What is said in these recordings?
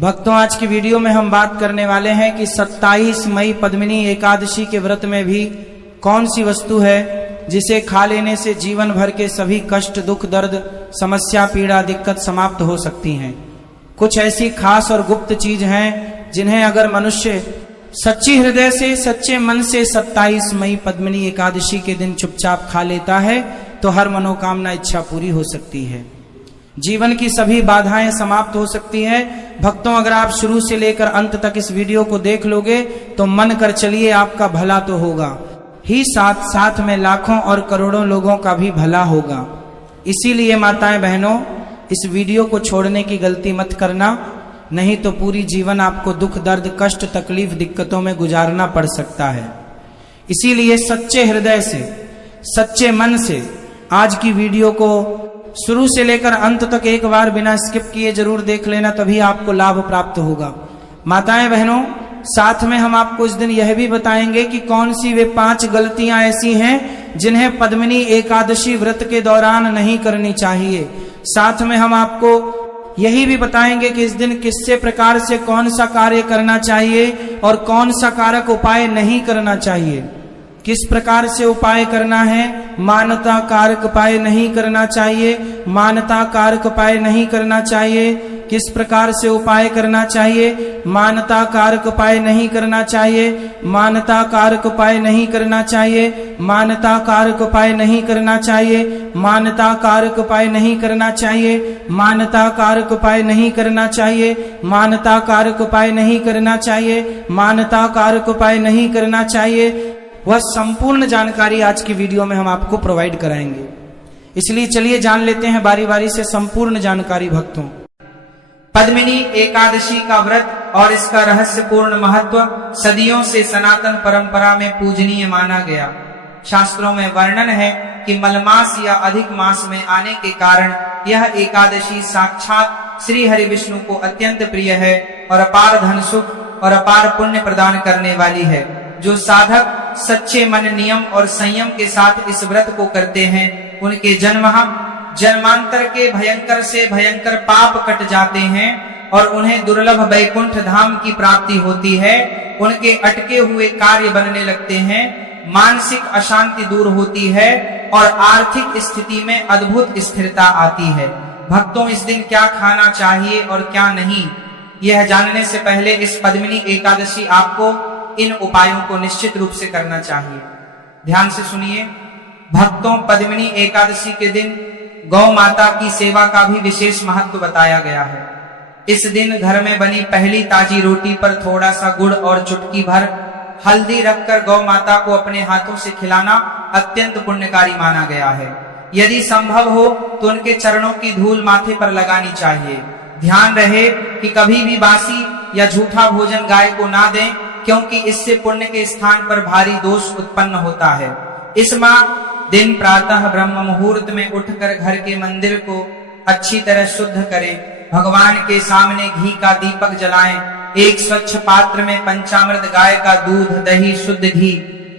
भक्तों, आज की वीडियो में हम बात करने वाले हैं कि 27 मई पद्मिनी एकादशी के व्रत में भी कौन सी वस्तु है जिसे खा लेने से जीवन भर के सभी कष्ट, दुख, दर्द, समस्या, पीड़ा, दिक्कत समाप्त हो सकती हैं। कुछ ऐसी खास और गुप्त चीज हैं जिन्हें अगर मनुष्य सच्ची हृदय से, सच्चे मन से 27 मई पद्मिनी एकादशी के दिन चुपचाप खा लेता है तो हर मनोकामना, इच्छा पूरी हो सकती है। जीवन की सभी बाधाएं समाप्त हो सकती है। भक्तों, अगर आप शुरू से लेकर अंत तक इस वीडियो को देख लोगे तो मन कर चलिए आपका भला तो होगा ही, साथ साथ में लाखों और करोड़ों लोगों का भी भला होगा। इसीलिए माताएं, बहनों, इस वीडियो को छोड़ने की गलती मत करना, नहीं तो पूरी जीवन आपको दुख, दर्द, कष्ट, तकलीफ, दिक्कतों में गुजारना पड़ सकता है। इसीलिए सच्चे हृदय से, सच्चे मन से आज की वीडियो को शुरू से लेकर अंत तक एक बार बिना स्किप किए जरूर देख लेना, तभी आपको लाभ प्राप्त होगा। माताएं, बहनों, साथ में हम आपको इस दिन यह भी बताएंगे कि कौन सी वे 5 गलतियां ऐसी हैं जिन्हें पद्मिनी एकादशी व्रत के दौरान नहीं करनी चाहिए। साथ में हम आपको यही भी बताएंगे कि इस दिन किससे प्रकार से कौन सा कार्य करना चाहिए और कौन सा कारक उपाय नहीं करना चाहिए। किस प्रकार से उपाय करना है, मानता कारक उपाय नहीं करना चाहिए, मानता कारक उपाय नहीं करना चाहिए। किस प्रकार से उपाय करना चाहिए, मानता कारक उपाय नहीं करना चाहिए, मानता कारक उपाय नहीं करना चाहिए, मानता कारक उपाय नहीं करना चाहिए, मानता कारक उपाय नहीं करना चाहिए, मानता कारक उपाय नहीं करना चाहिए, मानता कारक उपाय नहीं करना चाहिए, मानता कारक उपाय नहीं करना चाहिए। वह संपूर्ण जानकारी आज की वीडियो में हम आपको प्रोवाइड कराएंगे। इसलिए चलिए जान लेते हैं बारी बारी से संपूर्ण जानकारी। भक्तों, पद्मिनी एकादशी का व्रत और इसका रहस्यपूर्ण महत्व सदियों से सनातन परंपरा में पूजनीय माना गया। शास्त्रों में वर्णन है कि मलमास या अधिक मास में आने के कारण यह एकादशी साक्षात श्री हरि विष्णु को अत्यंत प्रिय है और अपार धन सुख और अपार पुण्य प्रदान करने वाली है। जो साधक सच्चे मन, नियम और संयम के साथ इस व्रत को करते हैं उनके जन्मांतर के भयंकर से भयंकर पाप कट जाते हैं और उन्हें दुर्लभ वैकुंठ धाम की प्राप्ति होती है। उनके अटके हुए कार्य बनने लगते हैं, मानसिक अशांति दूर होती है और आर्थिक स्थिति में अद्भुत स्थिरता आती है। भक्तों, इस दिन क्या खाना चाहिए और क्या नहीं, यह जानने से पहले इस पद्मिनी एकादशी आपको इन उपायों को निश्चित रूप से करना चाहिए। ध्यान से सुनिए भक्तों, पद्मिनी एकादशी के दिन गौ माता की सेवा का भी विशेष महत्व बताया गया है। इस दिन घर में बनी पहली ताजी रोटी पर थोड़ा सा गुड़ और चुटकी भर हल्दी रखकर गौ माता को अपने हाथों से खिलाना अत्यंत पुण्यकारी माना गया है। यदि संभव हो तो उनके चरणों की धूल माथे पर लगानी चाहिए। ध्यान रहे कि कभी भी बासी या झूठा भोजन गाय को ना दें, क्योंकि इससे पुण्य के स्थान पर भारी दोष उत्पन्न होता है। इस दिन प्रातः ब्रह्म मुहूर्त में उठकर घर के मंदिर को अच्छी तरह शुद्ध करें। भगवान के सामने घी का दीपक जलाएं। एक स्वच्छ पात्र में पंचामृत गाय का दूध, दही, शुद्ध घी,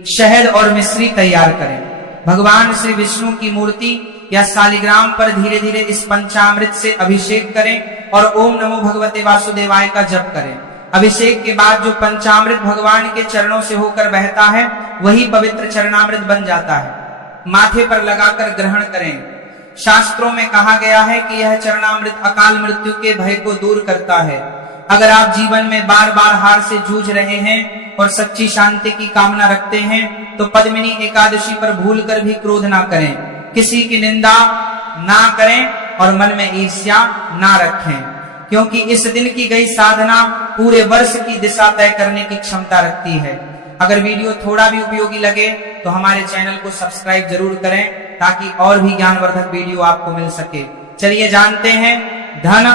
शहद और मिश्री तैयार करें। भगवान श्री विष्णु की मूर्ति या शालिग्राम पर धीरे धीरे इस पंचामृत से अभिषेक करें और ओम नमो भगवते वासुदेवाय का जप करें। अभिषेक के बाद जो पंचामृत भगवान के चरणों से होकर बहता है वही पवित्र चरणामृत बन जाता है। माथे पर लगाकर ग्रहण करें। शास्त्रों में कहा गया है कि यह चरणामृत अकाल मृत्यु के भय को दूर करता है। अगर आप जीवन में बार बार हार से जूझ रहे हैं और सच्ची शांति की कामना रखते हैं तो पद्मिनी एकादशी पर भूलकर भी क्रोध ना करें, किसी की निंदा ना करें और मन में ईर्ष्या ना रखें, क्योंकि इस दिन की गई साधना पूरे वर्ष की दिशा तय करने की क्षमता रखती है। अगर वीडियो थोड़ा भी उपयोगी लगे तो हमारे चैनल को सब्सक्राइब जरूर करें ताकि और भी ज्ञानवर्धक वीडियो आपको मिल सके। चलिए जानते हैं धन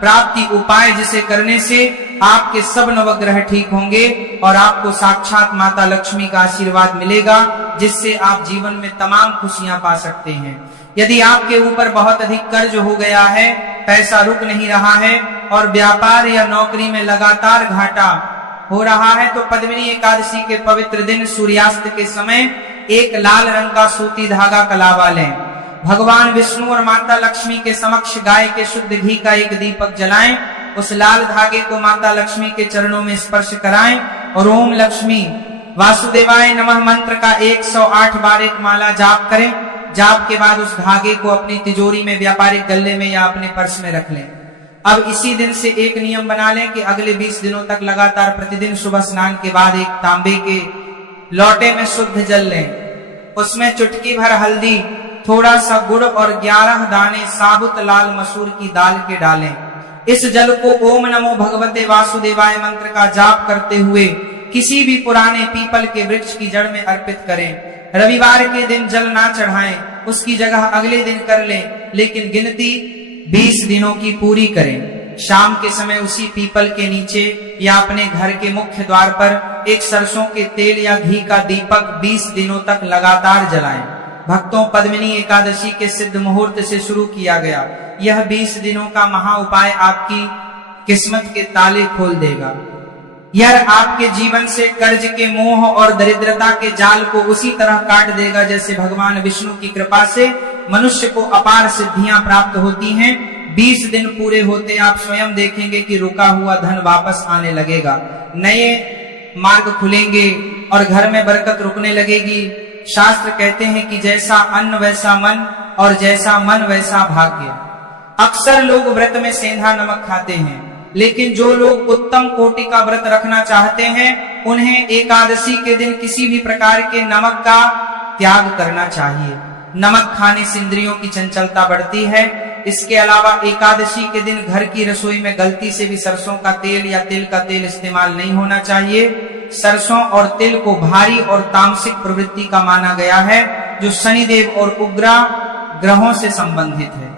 प्राप्ति उपाय, जिसे करने से आपके सब नवग्रह ठीक होंगे और आपको साक्षात माता लक्ष्मी का आशीर्वाद मिलेगा, जिससे आप जीवन में तमाम खुशियां पा सकते हैं। यदि आपके ऊपर बहुत अधिक कर्ज हो गया है, पैसा रुक नहीं रहा है और व्यापार या नौकरी में लगातार घाटा हो रहा है, तो पद्मिनी एकादशी के पवित्र दिन सूर्यास्त के समय एक लाल रंग का सूती धागा कलावा लें। भगवान विष्णु और माता लक्ष्मी के समक्ष गाय के शुद्ध घी का एक दीपक जलाएं उस लाल धागे को माता लक्ष्मी के चरणों में स्पर्श कराएं और ओम लक्ष्मी वासुदेवाय नमः मंत्र का 108 बार एक माला जाप करें। जाप के बाद उस धागे को अपनी तिजोरी में, व्यापारिक गल्ले में या अपने पर्स में रख लें। अब इसी दिन से एक नियम बना लें कि अगले 20 दिनों तक लगातार प्रतिदिन सुबह स्नान के बाद एक तांबे के लोटे में शुद्ध जल लें। उसमें चुटकी भर हल्दी, थोड़ा सा गुड़ और 11 दाने साबुत लाल मसूर की दाल के डालें। इस जल को ओम नमो भगवते वासुदेवाय मंत्र का जाप करते हुए किसी भी पुराने पीपल के वृक्ष की जड़ में अर्पित करें। रविवार के दिन जल ना चढ़ाएं, उसकी जगह अगले दिन कर लें, लेकिन गिनती 20 दिनों की पूरी करें। शाम के समय उसी पीपल के नीचे या अपने घर के मुख्य द्वार पर एक सरसों के तेल या घी का दीपक 20 दिनों तक लगातार जलाएं। भक्तों, पद्मिनी एकादशी के सिद्ध मुहूर्त से शुरू किया गया यह 20 दिनों का महा उपाय आपकी किस्मत के ताले खोल देगा। यह आपके जीवन से कर्ज के मोह और दरिद्रता के जाल को उसी तरह काट देगा जैसे भगवान विष्णु की कृपा से मनुष्य को अपार सिद्धियां प्राप्त होती हैं। 20 दिन पूरे होते आप स्वयं देखेंगे कि रुका हुआ धन वापस आने लगेगा, नए मार्ग खुलेंगे और घर में बरकत रुकने लगेगी। शास्त्र कहते हैं कि जैसा अन्न वैसा मन और जैसा मन वैसा भाग्य। अक्सर लोग व्रत में सेंधा नमक खाते हैं, लेकिन जो लोग उत्तम कोटि का व्रत रखना चाहते हैं उन्हें एकादशी के दिन किसी भी प्रकार के नमक का त्याग करना चाहिए। नमक खाने से इंद्रियों की चंचलता बढ़ती है। इसके अलावा एकादशी के दिन घर की रसोई में गलती से भी सरसों का तेल या तिल का तेल इस्तेमाल नहीं होना चाहिए। सरसों और तिल को भारी और तामसिक प्रवृत्ति का माना गया है, जो शनिदेव और उग्र ग्रहों से संबंधित है।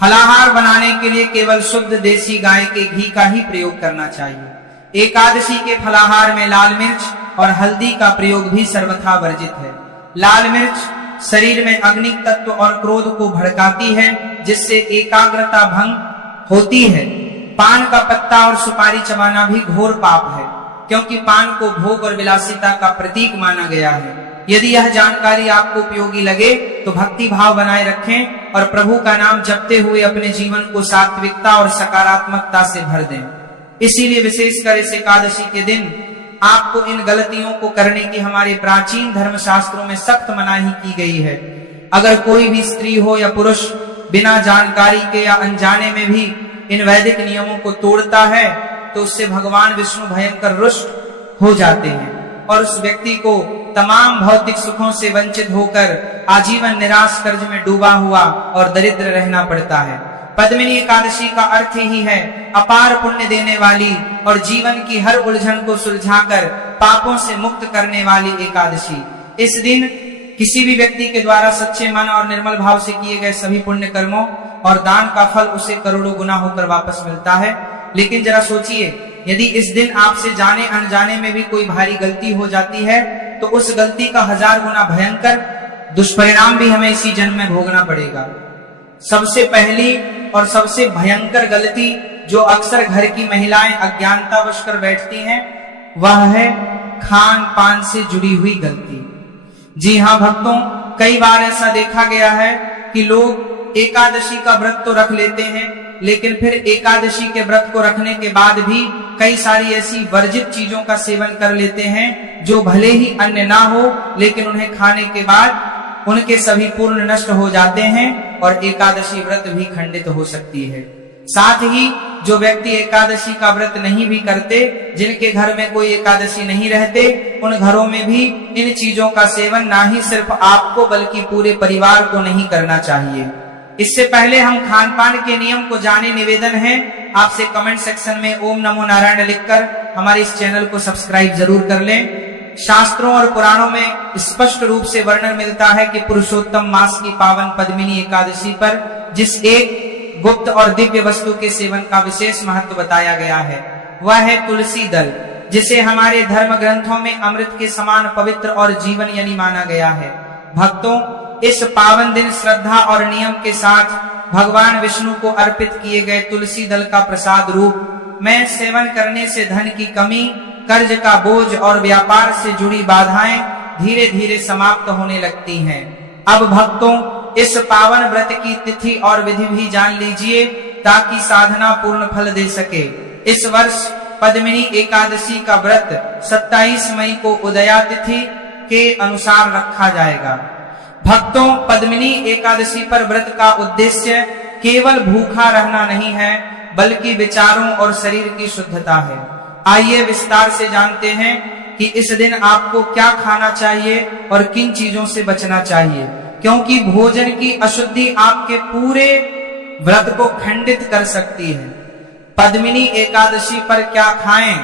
फलाहार बनाने के लिए केवल शुद्ध देसी गाय के घी का ही प्रयोग करना चाहिए। एकादशी के फलाहार में लाल मिर्च और हल्दी का प्रयोग भी सर्वथा वर्जित है। लाल मिर्च शरीर में अग्नि तत्व और क्रोध को भड़काती है, जिससे एकाग्रता भंग होती है। पान का पत्ता और सुपारी चबाना भी घोर पाप है, क्योंकि पान को भोग और विलासिता का प्रतीक माना गया है। यदि यह जानकारी आपको उपयोगी लगे तो भक्ति भाव बनाए रखें और प्रभु का नाम जपते हुए अपने जीवन को सात्विकता और सकारात्मकता से भर दें। इसीलिए विशेषकर इस एकादशी के दिन आपको इन गलतियों को करने की हमारे प्राचीन धर्म शास्त्रों में सख्त मनाही की गई है। अगर कोई भी स्त्री हो या पुरुष बिना जानकारी के या अनजाने में भी इन वैदिक नियमों को तोड़ता है तो उससे भगवान विष्णु भयंकर रुष्ट हो जाते हैं और उस व्यक्ति को तमाम भौतिक सुखों से वंचित होकर आजीवन निराश कर्ज में डूबा हुआ और दरिद्र रहना पड़ता है। पद्मिनी एकादशी का अर्थ ही है अपार पुण्य देने वाली और जीवन की हर उलझन को सुलझाकर पापों से मुक्त करने वाली एकादशी। इस दिन किसी भी व्यक्ति के द्वारा सच्चे मन और निर्मल भाव से किए गए सभी पुण्य कर्मों और दान का फल उसे करोड़ों गुना होकर वापस मिलता है। लेकिन जरा सोचिए, यदि इस दिन आपसे जाने अनजाने में भी कोई भारी गलती हो जाती है तो उस गलती का 1000 गुना भयंकर दुष्परिणाम भी हमें इसी जन्म में भोगना पड़ेगा। सबसे पहली और सबसे भयंकर गलती जो अक्सर घर की महिलाएं अज्ञानतावश कर बैठती हैं वह है खान पान से जुड़ी हुई गलती। जी हाँ भक्तों, कई बार ऐसा देखा गया है कि लोग एकादशी का व्रत तो रख लेते हैं, लेकिन फिर एकादशी के व्रत को रखने के बाद भी कई सारी ऐसी वर्जित चीजों का सेवन कर लेते हैं जो भले ही अन्न ना हो, लेकिन उन्हें खाने के बाद उनके सभी पूर्ण नष्ट हो जाते हैं और एकादशी व्रत भी खंडित हो सकती है। साथ ही जो व्यक्ति एकादशी का व्रत नहीं भी करते, जिनके घर में कोई एकादशी नहीं रहते, उन घरों में भी इन चीजों का सेवन ना ही सिर्फ आपको बल्कि पूरे परिवार को नहीं करना चाहिए। इससे पहले हम खान पान के नियम को जाने, निवेदन है आपसे कमेंट सेक्शन में ओम नमो नारायण लिखकर हमारे इस चैनल को सब्सक्राइब जरूर कर लें। शास्त्रों और पुराणों में स्पष्ट रूप से वर्णन मिलता है कि पुरुषोत्तम मास की पावन पद्मिनी एकादशी पर जिस एक गुप्त और दिव्य वस्तु के सेवन का विशेष महत्व बताया गया है वह है तुलसी दल, जिसे हमारे धर्म ग्रंथों में अमृत के समान पवित्र और जीवन यानी माना गया है। भक्तों, इस पावन दिन श्रद्धा और नियम के साथ भगवान विष्णु को अर्पित किए गए तुलसी दल का प्रसाद रूप में सेवन करने से धन की कमी, कर्ज का बोझ और व्यापार से जुड़ी बाधाएं धीरे धीरे समाप्त होने लगती हैं। अब भक्तों, इस पावन व्रत की तिथि और विधि भी जान लीजिए। ताकि साधना पूर्ण फल दे सके। इस वर्ष पद्मिनी एकादशी का व्रत 27 मई को उदया तिथि के अनुसार रखा जाएगा। भक्तों, पद्मिनी एकादशी पर व्रत का उद्देश्य केवल भूखा रहना नहीं है, बल्कि विचारों और शरीर की शुद्धता है। आइए विस्तार से जानते हैं कि इस दिन आपको क्या खाना चाहिए और किन चीजों से बचना चाहिए, क्योंकि भोजन की अशुद्धि आपके पूरे व्रत को खंडित कर सकती है। पद्मिनी एकादशी पर क्या खाएं?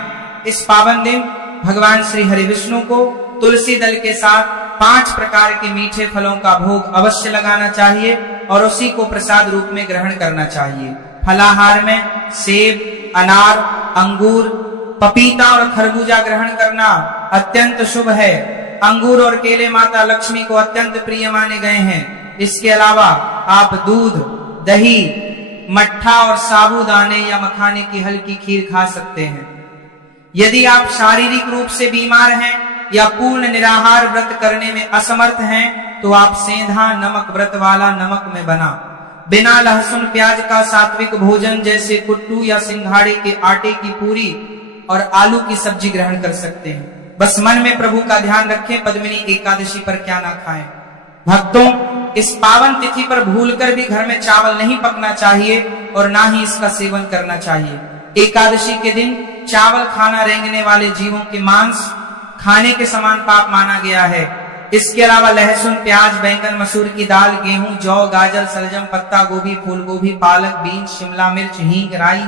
इस पावन दिन भगवान श्री हरि विष्णु को तुलसी दल के साथ 5 प्रकार के मीठे फलों का भोग अवश्य लगाना चाहिए और उसी को प्रसाद रूप में ग्रहण करना चाहिए। फलाहार में सेब, अनार, अंगूर, पपीता और खरबूजा ग्रहण करना अत्यंत शुभ है। अंगूर और केले माता लक्ष्मी को अत्यंत प्रिय माने गए हैं। इसके अलावा आप दूध, दही, मट्ठा और साबूदाने या मखाने की हल्की खीर खा सकते हैं। यदि आप शारीरिक रूप से बीमार हैं या पूर्ण निराहार व्रत करने में असमर्थ हैं, तो आप सेंधा नमक व्रत वाला नमक में बना बिना लहसुन प्याज का सात्विक भोजन जैसे कुट्टू या सिंघाड़े के आटे की पूरी और आलू की सब्जी ग्रहण कर सकते हैं। बस मन में प्रभु का ध्यान रखें, पद्मिनी एकादशी पर क्या ना खाएं। भक्तों, इस पावन तिथि पर भूलकर भी घर में चावल नहीं पकना चाहिए और ना ही इसका सेवन करना चाहिए। एकादशी के दिन चावल खाना रेंगने वाले जीवों के मांस खाने के समान पाप माना गया है। इसके अलावा लहसुन, प्याज, बैंगन, मसूर की दाल, गेहूं, जौ, गाजर, सलजम, पत्ता गोभी, फूल गोभी, पालक, बीन्स, शिमला मिर्च, हींग, राई,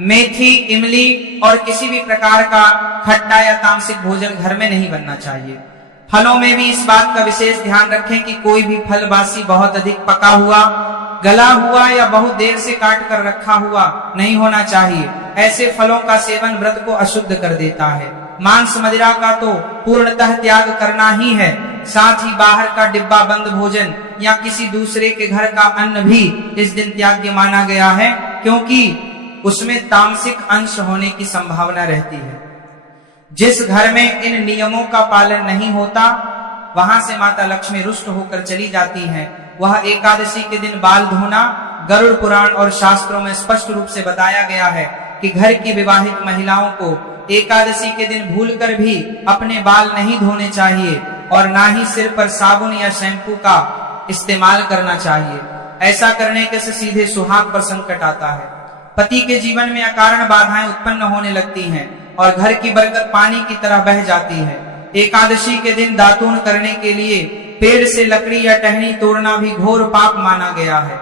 मेथी, इमली और किसी भी प्रकार का खट्टा या तामसिक भोजन घर में नहीं बनना चाहिए। फलों में भी इस बात का विशेष ध्यान रखें कि कोई भी फल बासी, बहुत अधिक पका हुआ, गला हुआ या बहुत देर से काट कर रखा हुआ नहीं होना चाहिए। ऐसे फलों का सेवन व्रत को अशुद्ध कर देता है। मांस मदिरा का तो पूर्णतः त्याग करना ही है। साथ ही बाहर का डिब्बा बंद भोजन या किसी दूसरे के घर का अन्न भी इस दिन त्याग्य माना गया है, क्योंकि उसमें तामसिक अंश होने की संभावना रहती है। जिस घर में इन नियमों का पालन नहीं होता, वहां से माता लक्ष्मी रुष्ट होकर चली जाती हैं। वह एकादशी के दिन बाल धोना गरुड़ पुराण और शास्त्रों में स्पष्ट रूप से बताया गया है कि घर की विवाहित महिलाओं को एकादशी के दिन भूलकर भी अपने बाल नहीं धोने चाहिए और ना ही सिर पर साबुन या शैम्पू का इस्तेमाल करना चाहिए। ऐसा करने के से सीधे सुहाग पर संकट आता है। पति के जीवन में अकारण बाधाएं उत्पन्न होने लगती हैं और घर की बरकत पानी की तरह बह जाती है। एकादशी के दिन दातून करने के लिए पेड़ से लकड़ी या टहनी तोड़ना भी घोर पाप माना गया है,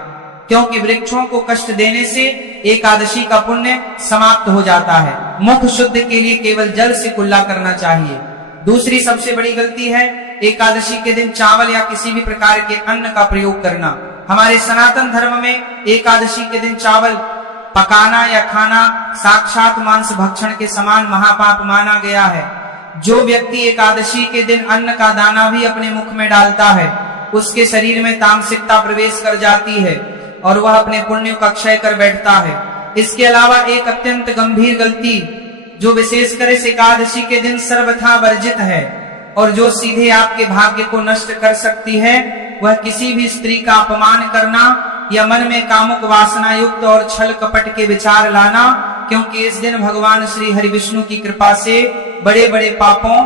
क्योंकि वृक्षों को कष्ट देने से एकादशी का पुण्य समाप्त हो जाता है। मुख शुद्ध के लिए केवल जल से कुल्ला करना चाहिए। दूसरी सबसे बड़ी गलती है एकादशी के दिन चावल या किसी भी प्रकार के अन्न का प्रयोग करना। हमारे सनातन धर्म में एकादशी के दिन चावल पकाना या खाना साक्षात मांस भक्षण के समान महापाप माना गया है। जो व्यक्ति एकादशी के दिन अन्न का दाना भी अपने मुख में डालता है, उसके शरीर में तामसिकता प्रवेश कर जाती है और वह अपने पुण्यों का क्षय कर बैठता है। इसके अलावा एक अत्यंत गंभीर गलती जो विशेषकर इस एकादशी के दिन सर्वथा वर्जित है और जो सीधे आपके भाग्य को नष्ट कर सकती है, वह किसी भी स्त्री का अपमान करना या मन में कामुक वासना युक्त और छल कपट के विचार लाना, क्योंकि इस दिन भगवान श्री हरि विष्णु की कृपा से बड़े बड़े पापों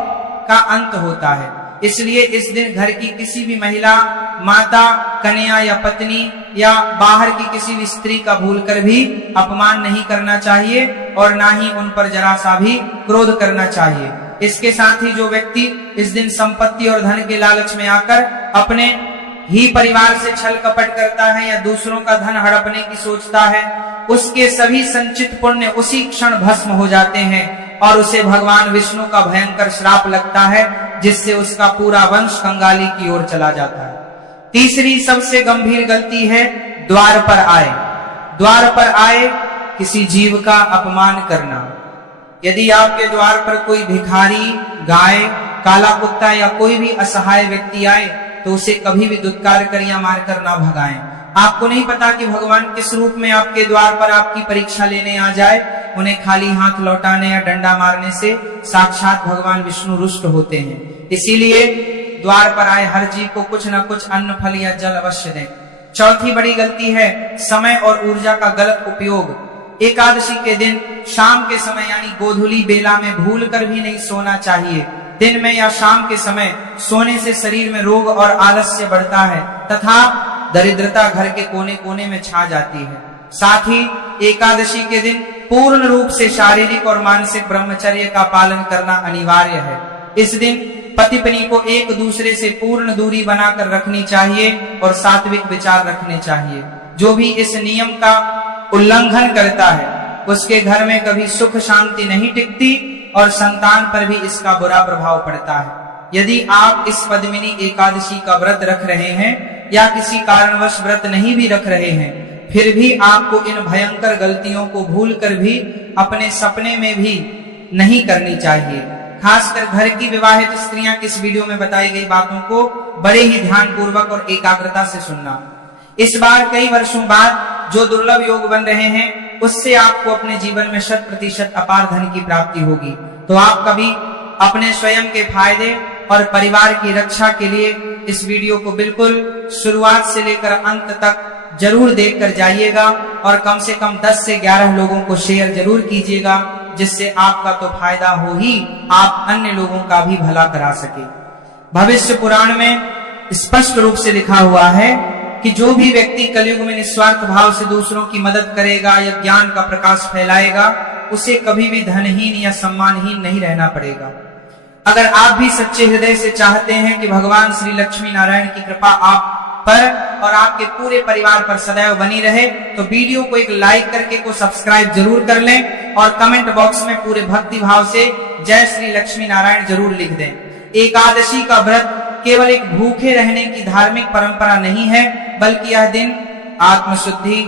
का अंत होता है। इसलिए इस दिन घर की किसी भी महिला, माता, कन्या या पत्नी या बाहर की किसी भी स्त्री का भूलकर भी अपमान नहीं करना चाहिए और ना ही उन पर जरा सा भी क्रोध करना चाहिए। इसके साथ ही जो व्यक्ति इस दिन संपत्ति और धन के लालच में आकर अपने ही परिवार से छल कपट करता है या दूसरों का धन हड़पने की सोचता है, उसके सभी संचित पुण्य उसी क्षण भस्म हो जाते हैं और उसे भगवान विष्णु का भयंकर श्राप लगता है, जिससे उसका पूरा वंश कंगाली की ओर चला जाता है। तीसरी सबसे गंभीर गलती है द्वार पर आए। द्वार पर आए किसी जीव का अपमान करना। यदि आपके द्वार पर कोई भिखारी, गाय, काला कुत्ता या कोई भी असहाय व्यक्ति आए तो उसे कभी भी दुत्कार कर या मारकर ना भगाएं। आपको नहीं पता कि भगवान किस रूप में आपके द्वार पर आपकी परीक्षा लेने आ जाए। उन्हें खाली हाथ लौटाने या डंडा मारने से साक्षात भगवान विष्णु रुष्ट होते हैं। इसीलिए द्वार पर आए हर जीव को कुछ न कुछ अन्न, फल या जल अवश्य दें। चौथी बड़ी गलती है समय और ऊर्जा का गलत उपयोग। एकादशी के दिन शाम के समय यानी गोधूली बेला में भूल कर भी नहीं सोना चाहिए। दिन में या शाम के समय सोने से शरीर में रोग और आलस्य बढ़ता है तथा दरिद्रता घर के कोने कोने में छा जाती है। साथ ही एकादशी के दिन पूर्ण रूप से शारीरिक और मानसिक ब्रह्मचर्य का पालन करना अनिवार्य है। इस दिन पति पत्नी को एक दूसरे से पूर्ण दूरी बनाकर रखनी चाहिए और सात्विक विचार रखने चाहिए। जो भी इस नियम का उल्लंघन करता है उसके घर में कभी सुख शांति नहीं टिकती और संतान पर भी इसका बुरा प्रभाव पड़ता है। यदि आप इस पद्मिनी एकादशी का व्रत रख रहे हैं या किसी कारणवश व्रत नहीं भी रख रहे हैं, फिर भी आपको इन भयंकर गलतियों को भूलकर भी अपने सपने में भी नहीं करनी चाहिए। खासकर घर की विवाहित स्त्रियां इस वीडियो में बताई गई बातों को बड़े ही ध्यानपूर्वक और एकाग्रता से सुनना। इस बार कई वर्षों बाद जो दुर्लभ योग बन रहे हैं उससे आपको अपने जीवन में 100% अपार धन की प्राप्ति होगी। तो आप कभी अपने स्वयं के फायदे और परिवार की रक्षा के लिए इस वीडियो को बिल्कुल शुरुआत से लेकर अंत तक जरूर देखकर जाइएगा और कम से कम 10 से 11 लोगों को शेयर जरूर कीजिएगा, जिससे आपका तो फायदा हो ही, आप अन्य लोगों का भी भला करा सके। भविष्य पुराण में स्पष्ट रूप से लिखा हुआ है कि जो भी व्यक्ति कलयुग में निस्वार्थ भाव से दूसरों की मदद करेगा या ज्ञान का प्रकाश फैलाएगा उसे कभी भी धनहीन या सम्मानहीन नहीं रहना पड़ेगा। अगर आप भी सच्चे हृदय से चाहते हैं कि भगवान श्री लक्ष्मी नारायण की कृपा आप पर और आपके पूरे परिवार पर सदैव बनी रहे तो वीडियो को एक लाइक करके को सब्सक्राइब जरूर कर लें और कमेंट बॉक्स में पूरे भक्ति भाव से जय श्री लक्ष्मी नारायण जरूर लिख दें। एकादशी का व्रत केवल एक भूखे रहने की धार्मिक परंपरा नहीं है, बल्कि यह दिन आत्मशुद्धि,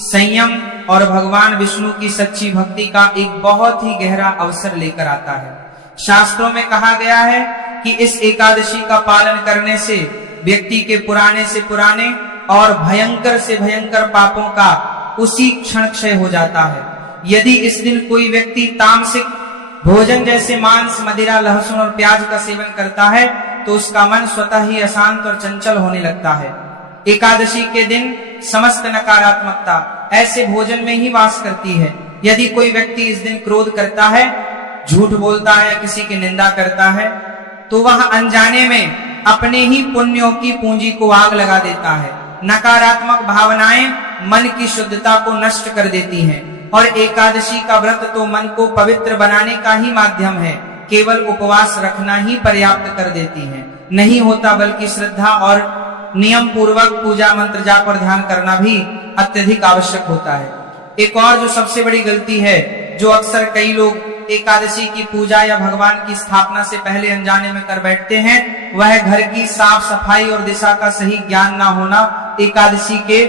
संयम और भगवान विष्णु की सच्ची भक्ति का एक बहुत ही गहरा अवसर लेकर आता है। शास्त्रों में कहा गया है कि इस एकादशी का पालन करने से व्यक्ति के पुराने से पुराने और भयंकर से भयंकर पापों का उसी क्षण क्षय हो जाता है। यदि इस दिन कोई व्यक्ति तामसिक भोजन जैसे मांस, मदिरा, लहसुन और प्याज का सेवन करता है तो उसका मन स्वतः ही अशांत और चंचल होने लगता है। एकादशी के दिन समस्त नकारात्मकता ऐसे भोजन में ही वास करती है। यदि कोई व्यक्ति इस दिन क्रोध करता है, झूठ बोलता है या किसी की निंदा करता है तो वह अनजाने में अपने ही पुण्यों की पूंजी को आग लगा देता है। नकारात्मक भावनाएं मन की शुद्धता को नष्ट कर देती हैं और एकादशी का व्रत तो मन को पवित्र बनाने का ही माध्यम है। केवल उपवास रखना ही पर्याप्त कर देती है नहीं होता, बल्कि श्रद्धा और नियम पूर्वक पूजा मंत्र जाप और ध्यान करना भी अत्यधिक आवश्यक होता है। एक और जो सबसे बड़ी गलती है जो अक्सर कई लोग एकादशी की पूजा या भगवान की स्थापना से पहले अनजाने में कर बैठते हैं, वह घर की साफ सफाई और दिशा का सही ज्ञान ना होना। एकादशी के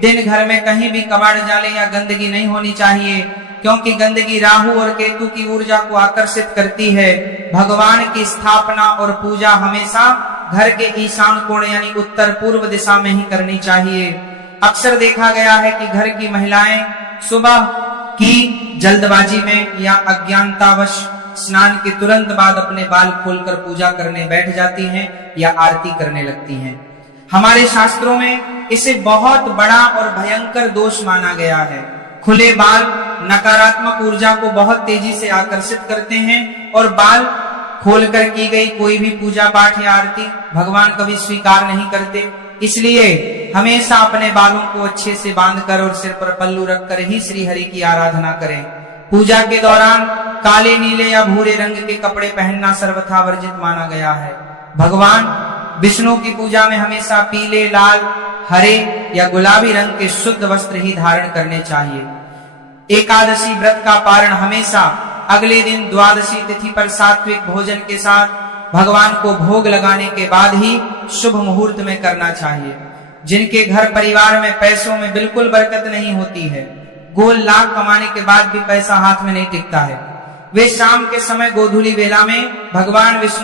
दिन घर में कहीं भी कबाड़ जाले या गंदगी नहीं होनी चाहिए, क्योंकि गंदगी राहु और केतु की ऊर्जा को आकर्षित करती है। भगवान की स्थापना और पूजा हमेशा घर के ईशान कोण यानी उत्तर पूर्व दिशा में ही करनी चाहिए। अक्सर देखा गया है कि घर की महिलाएं सुबह की जल्दबाजी में या अज्ञानतावश स्नान के तुरंत बाद अपने बाल खोलकर पूजा करने बैठ जाती हैं या आरती करने लगती हैं। हमारे शास्त्रों में इसे बहुत बड़ा और भयंकर दोष माना गया है। खुले बाल नकारात्मक ऊर्जा को बहुत तेजी से आकर्षित करते हैं और बाल खोलकर की गई कोई भी पूजा पाठ या आरती भगवान कभी स्वीकार नहीं करते। इसलिए हमेशा अपने बालों को अच्छे से बांधकर और सिर पर पल्लू रखकर ही श्री हरि की आराधना करें। पूजा के दौरान काले, नीले या भूरे रंग के कपड़े पहनना सर्वथा वर्जित माना गया है। भगवान विष्णु की पूजा में हमेशा पीले, लाल, हरे या गुलाबी रंग के शुद्ध वस्त्र ही धारण करने चाहिए। एकादशी व्रत का पारण हमेशा अगले दिन द्वादशी तिथि पर सात्विक भोजन के साथ भगवान को भोग लगाने के बाद ही शुभ मुहूर्त में करना चाहिए। जिनके घर परिवार में पैसों में बिल्कुल बरकत नहीं होती है, गोल लाख कमाने के बाद भी पैसा हाथ में नहीं टिकता है, वे शाम के समय गोधूली बेला में भगवान विष्णु